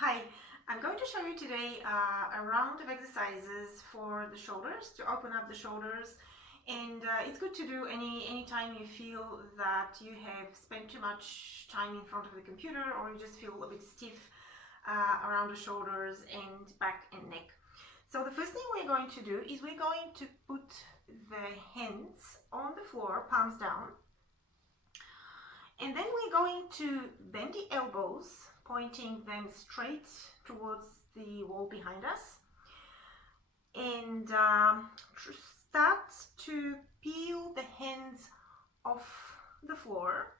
Hi, I'm going to show you today a round of exercises for the shoulders, to open up the shoulders, and it's good to do anytime you feel that you have spent too much time in front of the computer, or you just feel a bit stiff around the shoulders and back and neck. So the first thing we're going to do is we're going to put the hands on the floor, palms down, and then we're going to bend the elbows, pointing them straight towards the wall behind us, and start to peel the hands off the floor,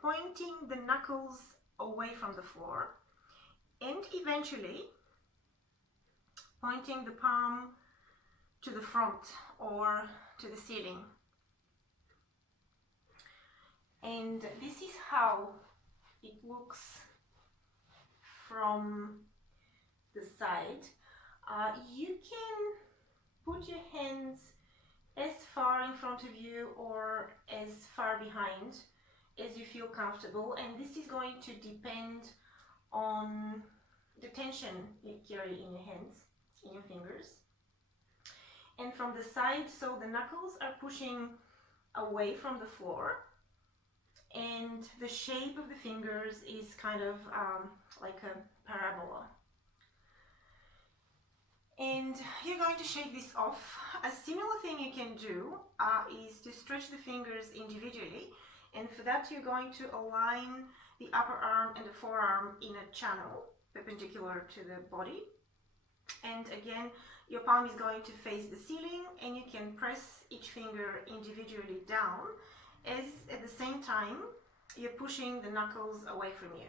pointing the knuckles away from the floor, and eventually pointing the palm to the front or to the ceiling. And this is how it looks from the side. You can put your hands as far in front of you or as far behind as you feel comfortable, and this is going to depend on the tension you carry in your hands, in your fingers. And from the side, so the knuckles are pushing away from the floor, and the shape of the fingers is kind of like a parabola. And you're going to shake this off. A similar thing you can do is to stretch the fingers individually, and for that you're going to align the upper arm and the forearm in a channel perpendicular to the body. And again, your palm is going to face the ceiling, and you can press each finger individually down, as at the same time you're pushing the knuckles away from you.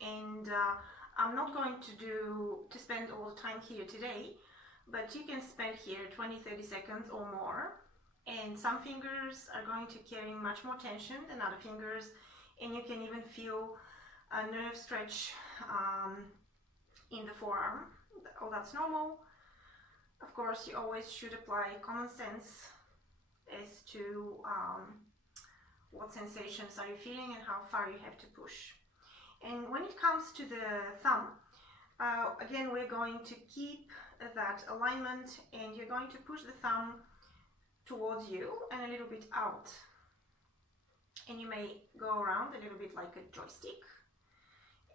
And I'm not going to spend all the time here today, but you can spend here 20-30 seconds or more, and some fingers are going to carry much more tension than other fingers, and you can even feel a nerve stretch in the forearm. Oh, that's normal. Of course, you always should apply common sense as to what sensations are you feeling and how far you have to push. And when it comes to the thumb, again, we're going to keep that alignment, and you're going to push the thumb towards you and a little bit out. And you may go around a little bit like a joystick.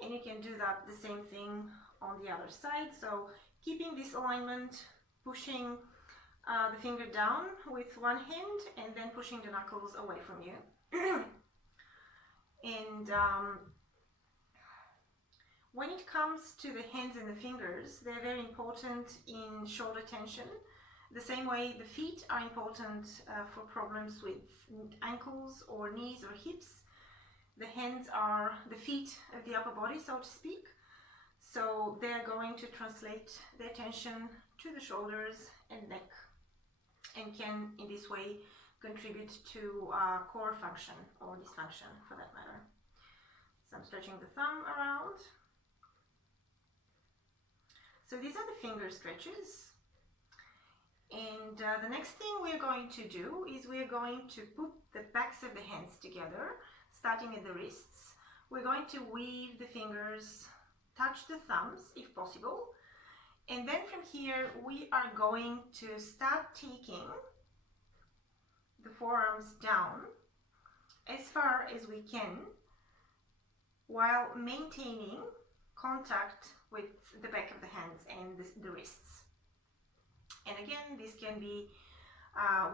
And you can do that the same thing on the other side. So keeping this alignment, pushing the finger down with one hand, and then pushing the knuckles away from you. And when it comes to the hands and the fingers, they're very important in shoulder tension. The same way the feet are important for problems with ankles or knees or hips. The hands are the feet of the upper body, so to speak. So they're going to translate their tension to the shoulders and neck, and can in this way contribute to core function or dysfunction for that matter. So I'm stretching the thumb around. So these are the finger stretches. And the next thing we're going to do is we're going to put the backs of the hands together, starting at the wrists. We're going to weave the fingers, touch the thumbs if possible. And then from here, we are going to start taking the forearms down as far as we can, while maintaining contact with the back of the hands and the wrists. And again, this can be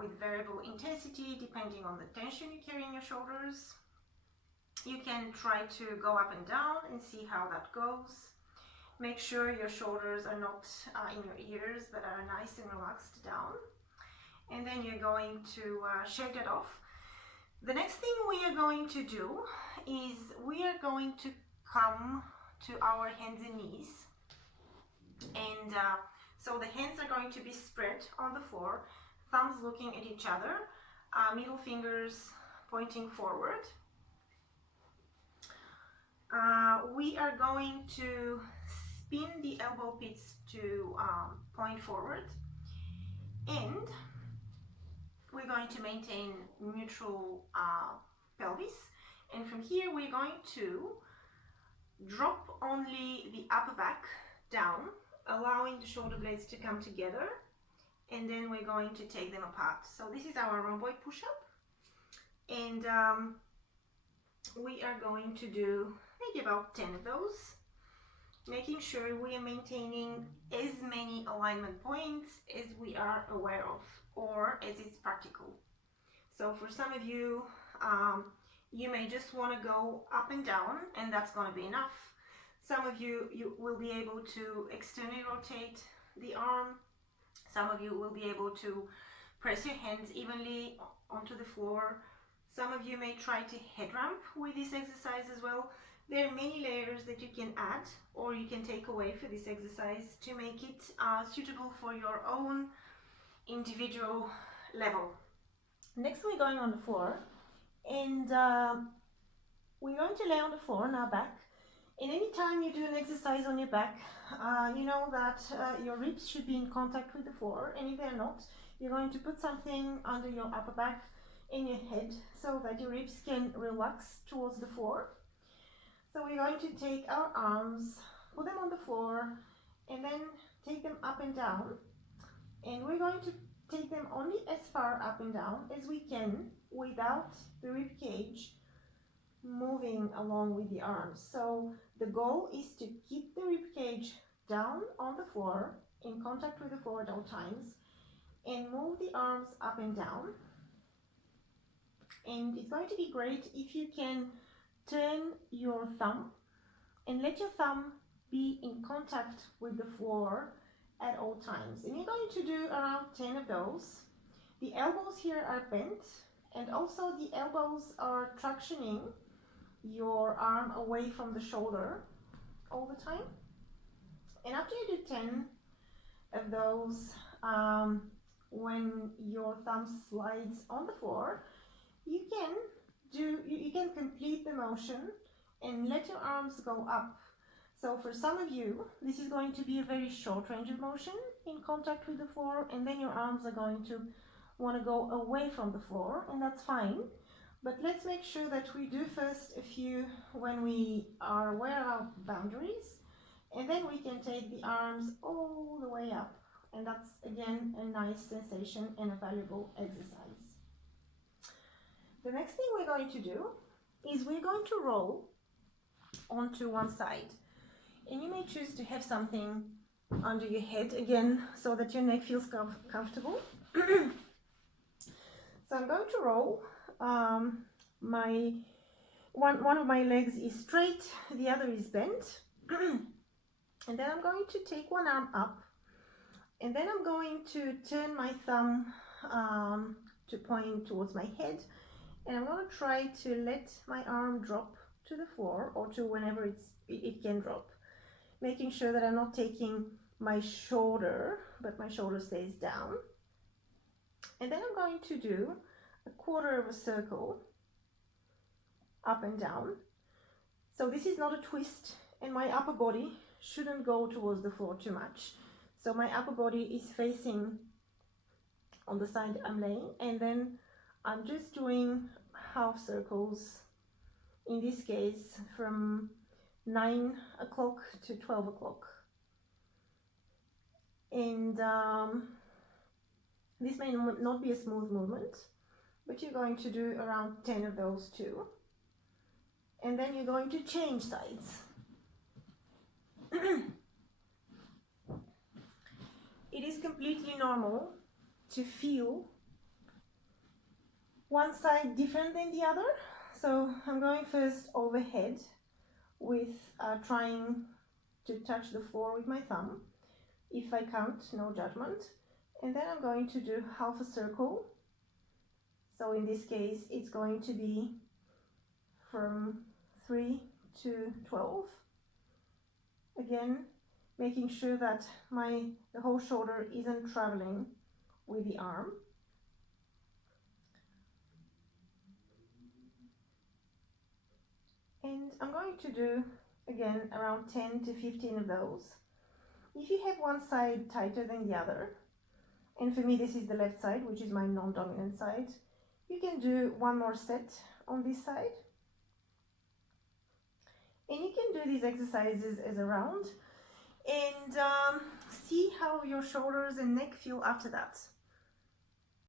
with variable intensity depending on the tension you carry in your shoulders. You can try to go up and down and see how that goes. Make sure your shoulders are not in your ears, but are nice and relaxed down. And then you're going to shake that off. The next thing we are going to do is we are going to come to our hands and knees. And so the hands are going to be spread on the floor, thumbs looking at each other, middle fingers pointing forward. We are going to spin the elbow pits to point forward, and we're going to maintain neutral pelvis. And from here, we're going to drop only the upper back down, allowing the shoulder blades to come together, and then we're going to take them apart. So this is our rhomboid push-up, and we are going to do maybe about 10 of those, making sure we are maintaining as many alignment points as we are aware of or as it's practical. So for some of you, you may just want to go up and down, and that's going to be enough. Some of you will be able to externally rotate the arm. Some of you will be able to press your hands evenly onto the floor. Some of you may try to head ramp with this exercise as well. There are many layers that you can add or you can take away for this exercise to make it suitable for your own individual level. Next, we're going on the floor, and we're going to lay on the floor on our back. And anytime you do an exercise on your back, you know that your ribs should be in contact with the floor, and if they're not, you're going to put something under your upper back and your head so that your ribs can relax towards the floor. So we're going to take our arms, put them on the floor, and then take them up and down, and we're going to take them only as far up and down as we can without the rib cage moving along with the arms. So the goal is to keep the rib cage down on the floor, in contact with the floor at all times, and move the arms up and down. And it's going to be great if you can turn your thumb and let your thumb be in contact with the floor at all times. And you're going to do around 10 of those. The elbows here are bent, and also the elbows are tractioning your arm away from the shoulder all the time. And after you do 10 of those, when your thumb slides on the floor, you can complete the motion and let your arms go up. So for some of you, this is going to be a very short range of motion in contact with the floor, and then your arms are going to want to go away from the floor, and that's fine. But let's make sure that we do first a few when we are aware of our boundaries, and then we can take the arms all the way up, and that's again a nice sensation and a valuable exercise. The next thing we're going to do is we're going to roll onto one side. And you may choose to have something under your head again so that your neck feels comfortable. So I'm going to roll. One of my legs is straight, the other is bent. And then I'm going to take one arm up, and then I'm going to turn my thumb to point towards my head, and I'm going to try to let my arm drop to the floor or to whenever it can drop, making sure that I'm not taking my shoulder, but my shoulder stays down. And then I'm going to do a quarter of a circle up and down. So this is not a twist, and my upper body shouldn't go towards the floor too much. So my upper body is facing on the side I'm laying, and then I'm just doing half circles, in this case from 9 o'clock to 12 o'clock. And this may not be a smooth movement, but you're going to do around 10 of those too. And then you're going to change sides. It is completely normal to feel one side different than the other. So I'm going first overhead with trying to touch the floor with my thumb. If I can't, no judgment. And then I'm going to do half a circle. So in this case, it's going to be from 3 to 12. Again, making sure that the whole shoulder isn't traveling with the arm. And I'm going to do, again, around 10 to 15 of those. If you have one side tighter than the other, and for me this is the left side, which is my non-dominant side, you can do one more set on this side. And you can do these exercises as a round and see how your shoulders and neck feel after that.